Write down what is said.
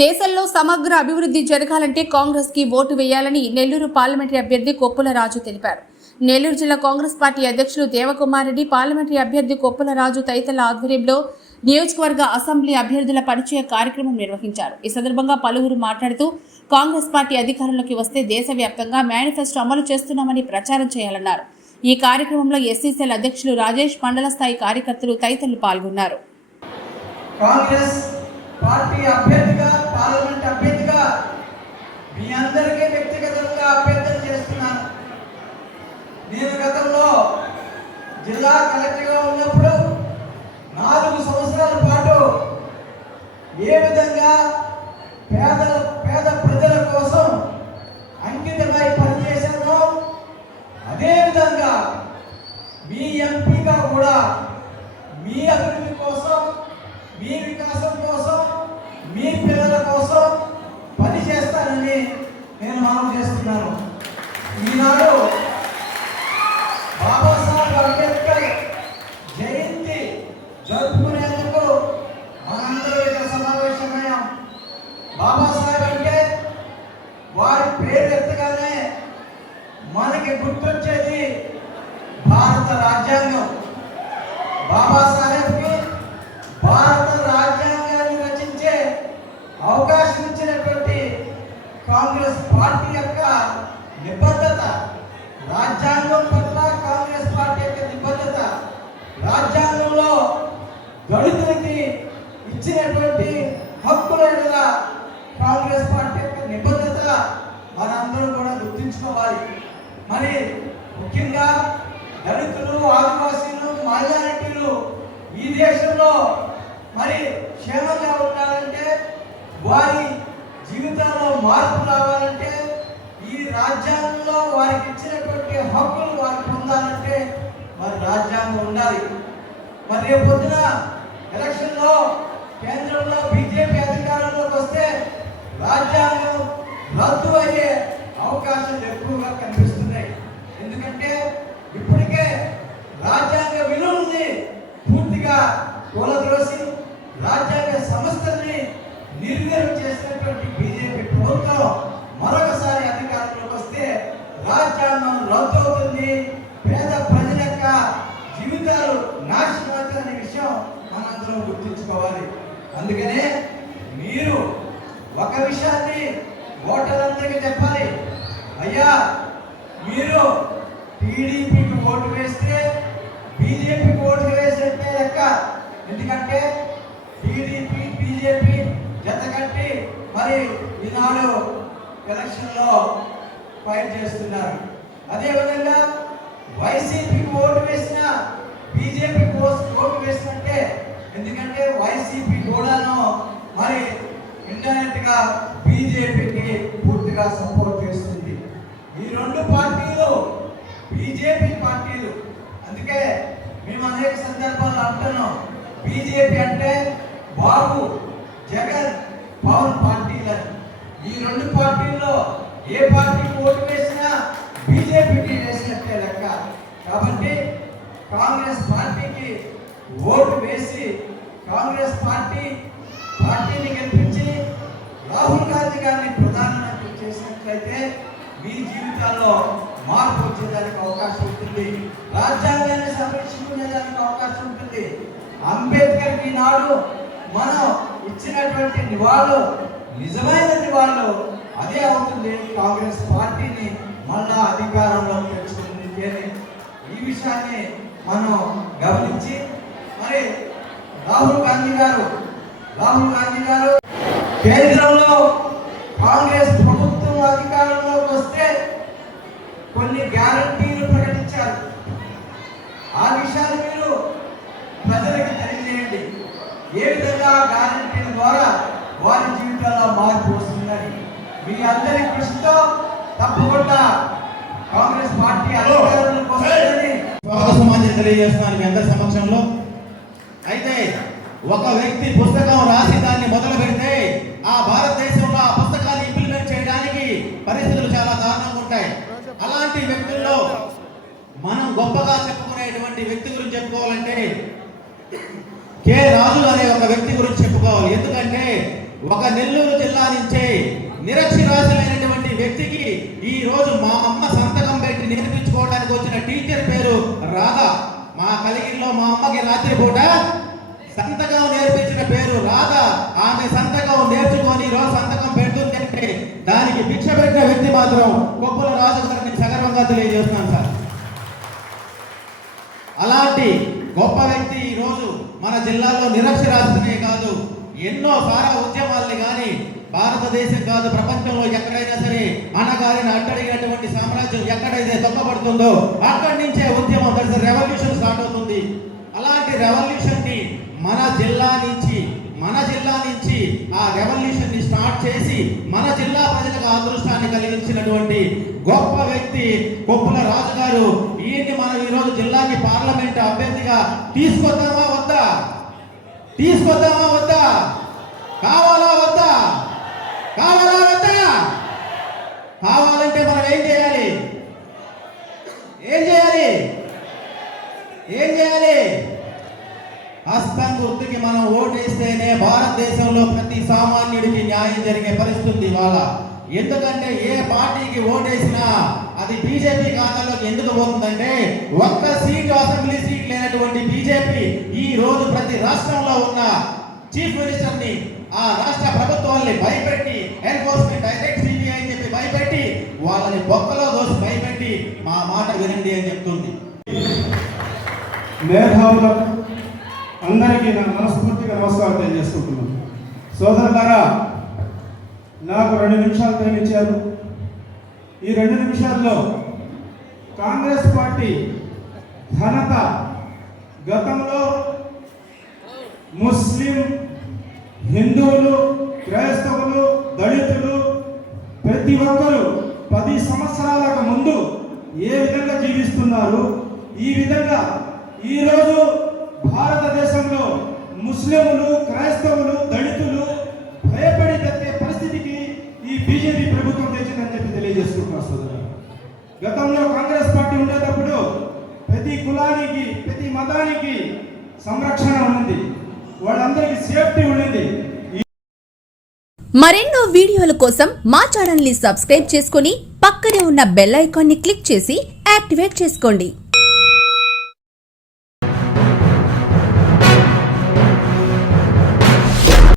దేశంలో సమగ్ర అభివృద్ధి జరగాలంటే కాంగ్రెస్ కి ఓటు వేయాలని నెల్లూరు పార్లమెంటరీ అభ్యర్థి కొప్పుల రాజు తెలిపారు. నెల్లూరు జిల్లా కాంగ్రెస్ పార్టీ అధ్యక్షులు దేవకుమార్ రెడ్డి, పార్లమెంటరీ అభ్యర్థి కొప్పుల రాజు తదితరుల ఆధ్వర్యంలో నియోజకవర్గ అసెంబ్లీ అభ్యర్థుల పరిచయ కార్యక్రమం నిర్వహించారు. ఈ సందర్భంగా పలువురు మాట్లాడుతూ కాంగ్రెస్ పార్టీ అధికారంలోకి వస్తే దేశవ్యాప్తంగా మేనిఫెస్టో అమలు చేస్తున్నామని ప్రచారం చేయాలన్నారు. ఈ కార్యక్రమంలో ఎస్సీసీఎల్ అధ్యక్షులు రాజేష్, మండల స్థాయి కార్యకర్తలు తదితరులు పాల్గొన్నారు. కాంగ్రెస్ పార్టీ అభ్యర్థిగా, పార్లమెంట్ అభ్యర్థిగా మీ అందరికీ వ్యక్తిగతంగా అభ్యర్థన చేస్తున్నాను. నేను గతంలో జిల్లా కలెక్టర్గా ఉన్నప్పుడు 4 సంవత్సరాల పాటు ఏ విధంగా పేద ప్రజల కోసం అంకితమై పనిచేశానో అదే విధంగా మీ ఎంపీగా కూడా మీ అభివృద్ధి కోసం, మీ వికాసం కోసం, మీ పిల్లల కోసం పని చేస్తానని నేను మనవి చేస్తున్నాను. ఈనాడు బాబాసాహెబ్ అంబేద్కర్ జయంతి జరుపుకునేందుకు మనందరూ ఇక్కడ సమావేశమయ్యాం. బాబాసాహెబ్ అంటే వారి పేరు ఎత్తగానే మనకి గుర్తొచ్చేది భారత రాజ్యాంగం. బాబాసాహెబ్కి భారత రాజ్యాంగాన్ని రచించే అవకాశం ఇచ్చినటువంటి కాంగ్రెస్ పార్టీ యొక్క నిబద్ధత, రాజ్యాంగం పట్ల కాంగ్రెస్ పార్టీ యొక్క నిబద్ధత, రాజ్యాంగంలో దళితులకి ఇచ్చినటువంటి హక్కుల మీద కాంగ్రెస్ పార్టీ యొక్క నిబద్ధత మనందరూ కూడా గుర్తించుకోవాలి. మరి ముఖ్యంగా దళితులు, ఆదివాసీలు, మైనారిటీలు ఈ దేశంలో మరి క్షేమంగా ఉండాలంటే, వారి జీవితాల్లో మార్పు రావాలంటే, ఈ రాజ్యాంగంలో వారికి ఇచ్చినటువంటి హక్కులు వారు పొందాలంటే మరి రాజ్యాంగం ఉండాలి. మరి రేపు పొద్దున ఎలక్షన్లో కేంద్రంలో బీజేపీ అధికారంలోకి వస్తే రాజ్యాంగం రద్దు అయ్యే అవకాశాలు ఎక్కువగా కనిపిస్తున్నాయి. ఎందుకంటే ఇప్పటికే రాజ్యాంగ విలువల్ని పూర్తిగా కూలద్రోసి రాజ్యాంగ సంస్థల్ని నిర్వీర్యం చేసినటువంటి బీజేపీ ప్రభుత్వం మరొకసారి అధికారంలోకి వస్తే రాజ్యాంగం రద్దు అవుతుంది, పేద ప్రజల యొక్క జీవితాలు నాశనం అవుతుందనే విషయం మనందరం గుర్తుంచుకోవాలి. అందుకనే మీరు ఒక విషయాన్ని ఓటర్లందరికీ చెప్పాలి. అయ్యా, మీరు టీడీపీకి ఓటు వేస్తే బీజేపీకి ఓటు వేసినట్టే లెక్క. ఎందుకంటే టీడీపీ, బీజేపీ జతకట్టి మరి ఈనాడు ఎలక్షన్లో ఫైట్ చేస్తున్నారు. అదేవిధంగా వైసీపీకి ఓటు వేసిన బీజేపీకి ఓటు వేసినట్టే. ఎందుకంటే వైసీపీ కూడాను మరి ఇండైరెక్ట్ గా బీజేపీకి పూర్తిగా సపోర్ట్ చేస్తుంది. ఈ 2 పార్టీలు బీజేపీ పార్టీలు. అందుకే మేము అనేక సందర్భాల్లో అంటున్నాం, బీజేపీ అంటే బాబు, జగన్, పవన్ పార్టీలని. ఈ 2 పార్టీల్లో ఏ పార్టీకి ఓటు వేసినా బీజేపీకి వేసినట్టే లెక్క. కాబట్టి కాంగ్రెస్ పార్టీకి ఓటు వేసి కాంగ్రెస్ పార్టీని గెలిపించి రాహుల్ గాంధీ గారిని ప్రధానమంత్రి చేసినట్లయితే మీ జీవితాల్లో మార్పు వచ్చేదానికి అవకాశం ఉంటుంది, రాజ్యాంగాన్ని సంరక్షించుకునేదానికి అవకాశం ఉంటుంది. అంబేద్కర్కి నాడు మనం ఇచ్చినటువంటి నివాళులు నిజమైన నివాళులు అదే అవుతుంది. కాంగ్రెస్ పార్టీని మళ్ళా అధికారంలో తెచ్చుకుంది. ఈ విషయాన్ని మనం గమనించి మరి రాహుల్ గాంధీ గారు కేంద్రంలో కాంగ్రెస్ ప్రభుత్వం అధికారంలోకి వస్తే కొన్ని గ్యారంటీలు ప్రకటించారు. ఆ విషయాలు మీరు ప్రజలకు తెలియజేయండి. ఏ విధంగా గ్యారంటీల ద్వారా వారి జీవితాల్లో మార్పు వస్తుందని మీ అందరి కృషితో తప్పకుండా కాంగ్రెస్ పార్టీ అధికారంలోకి వస్తుందని సమాజం తెలియజేస్తున్నాను మీ అందరి సమక్షంలో. అయితే ఒక వ్యక్తి పుస్తకం రాసి దాన్ని మొదలు పెడితే ఆ భారతదేశంలో ఆ పుస్తకాన్ని ఇంప్లిమెంట్ చేయడానికి పరిస్థితులు చాలా దారుణంగా ఉంటాయి. అలాంటి వ్యక్తుల్లో మనం గొప్పగా చెప్పుకునేటువంటి వ్యక్తి గురించి చెప్పుకోవాలంటే కె రాజు అనే ఒక వ్యక్తి గురించి చెప్పుకోవాలి. ఎందుకంటే ఒక నెల్లూరు జిల్లా నుంచే నిరక్షరాస్యులైనటువంటి వ్యక్తికి ఈ రోజు మా అమ్మ సంతకం పెట్టి నేర్పించుకోవడానికి వచ్చిన టీచర్ పేరు రాధ. మా కలిగిరిలో మా అమ్మకి రాత్రిపూట సంతకం నేర్పించిన పేరు రాధ. ఆమె సంతకం నేర్చుకొని రోజు సంతకం పెడుతుందంటే దానికి భిక్ష పెట్టిన వ్యక్తి మాత్రం కొప్పుల రాజు గారిని సగర్వంగా తెలియజేస్తున్నాను సార్. అలాంటి గొప్ప వ్యక్తి ఈ రోజు మన జిల్లాలో నిరక్షరాస్యమే కాదు, ఎన్నో సారా ఉద్యమాల్ని కానీ భారతదేశం కాదు ప్రపంచంలో ఎక్కడైనా సరే అణగారిన అట్టడిగినటువంటి సామ్రాజ్యం ఎక్కడైతే తొక్కబడుతుందో అక్కడి నుంచే ఉద్యమం రెవల్యూషన్ స్టార్ట్ అవుతుంది. అలాంటి రెవల్యూషన్ ని మన జిల్లా నుంచి ఆ రెవల్యూషన్ ని స్టార్ట్ చేసి మన జిల్లా ప్రజలకు అదృష్టాన్ని కలిగించినటువంటి గొప్ప వ్యక్తి కొప్పుల రాజు గారు. ఈయన్ని మనం ఈరోజు జిల్లాకి పార్లమెంట్ అభ్యర్థిగా తీసుకొద్దామా వద్దా? కావాలా వద్దా? కావాలంటే మనం ఏం చేయాలి? హస్తం గుర్తుకి మనం ఓటేస్తేనే భారతదేశంలో ప్రతి సామాన్యుడికి న్యాయం జరిగే పరిస్థితి ఇవాళ. ఎందుకంటే ఏ పార్టీకి ఓటేసినా అది బీజేపీ ఖాతాలోకి ఎందుకు పోతుందంటే ఒక్క సీటు అసెంబ్లీ సీట్ లేనటువంటి బీజేపీ ఈ రోజు ప్రతి రాష్ట్రంలో ఉన్న చీఫ్ మినిస్టర్ ని ఆ రాష్ట్ర ప్రభుత్వాన్ని భయపెట్టి ఎన్ఫోర్స్మెంట్ డైరెక్ట్ సిబిఐ అని చెప్పి భయపెట్టి వాళ్ళని బొక్కలో దోసి భయపెట్టి మా మాట వినండి అని చెప్తుంది. మేధావులకు అందరికీ నా మనస్ఫూర్తిగా నమస్కారం తెలియజేసుకుంటున్నాను. సోదరులారా, నాకు 2 నిమిషాలు టైం ఇచ్చారు. ఈ 2 నిమిషాల్లో కాంగ్రెస్ పార్టీ ఘనత, గతంలో ముస్లిం, హిందువులు, క్రైస్తవులు, దళితులు ప్రతి ఒక్కరూ 10 సంవత్సరాలకు ముందు ఏ విధంగా జీవిస్తున్నారు, ఈ విధంగా ఈరోజు భారతదేశంలో ముస్లింలు, క్రైస్తవులు, దళితులు భయపడి పెట్టే పరిస్థితికి ఈ బీజేపీ ప్రభుత్వం తెచ్చిందని చెప్పి తెలియజేసుకుంటున్నారు సోదరులు. గతంలో కాంగ్రెస్ పార్టీ ఉండేటప్పుడు ప్రతి కులానికి, ప్రతి మతానికి సంరక్షణ ఉంది, వాళ్ళందరికీ సేఫ్టీ ఉండింది. మరెన్నో వీడియోల కోసం మా ఛానల్ ని సబ్స్క్రైబ్ చేసుకుని పక్కనే ఉన్న బెల్ ఐకాన్ ని క్లిక్ చేసి యాక్టివేట్ చేసుకోండి.